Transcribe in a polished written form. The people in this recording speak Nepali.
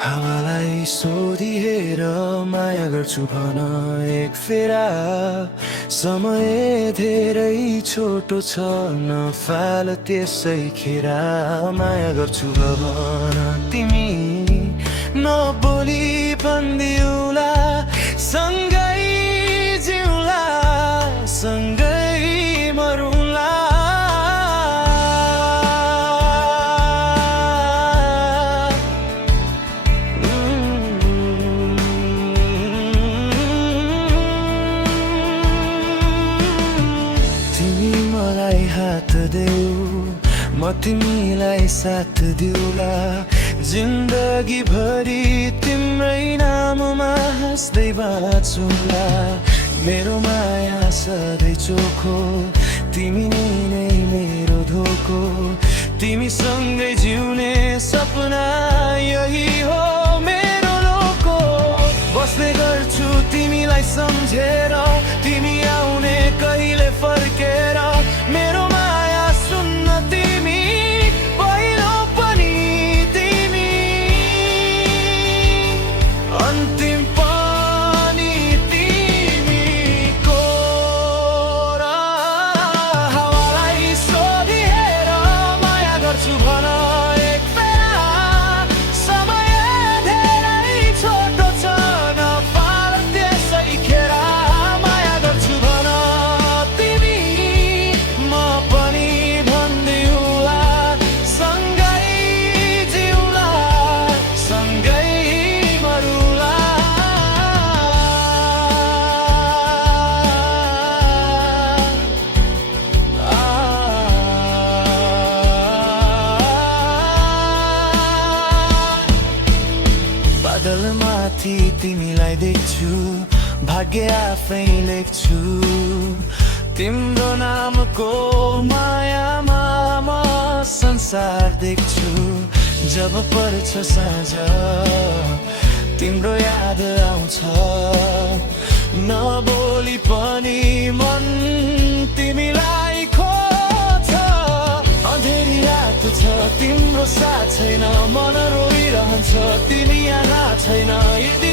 हावालाई सोधिएर माया गर्छु भन एक फेरा। समय धेरै छोटो छ नफाल त्यसै खेरा। माया गर्छु भन तिमी नबोली भन्दिउला। सँगै जिउला सँगै मरुला। तिमी मलाई हात देऊ म तिमीलाई साथ दिउला। जिन्दगी भरि तिम्रै नाममा हाँस्दै बाँचुला। मेरो माया सधैँ चोखो तिमी नै मेरो धोको। तिमीसँगै जिउने सपना यही हो मेरो लोको। बस्ने गर्छु तिमीलाई सम्झेर तिमी आउने कहिले फर्केर। मेरो माया सुन्न तिमी पहिलो पनि तिमी अन्तिम पनि तिमीको। र हावालाई सोधिएर माया गर्छु भन एक फेरा। समय धेरै छोटो छ नफाल त्यसै खेरा। माया गर्छु भन तिमी म पनि भन्दिउला। सँगै जिउला सँगै मरुला। बादलमाथि तिमीलाई देख्छु भाग्य आफै लेख्छु। तिम्रो नामको मायामा म संसार देख्छु। जब पर्छ साँझ तिम्रो याद आउँछ। नबोली पनि मन तिमीलाई खोज्छ। अँधेरी रात छ तिम्रो साथ छैन मन रोइरहन्छ। तिमी यहाँ छैन यदि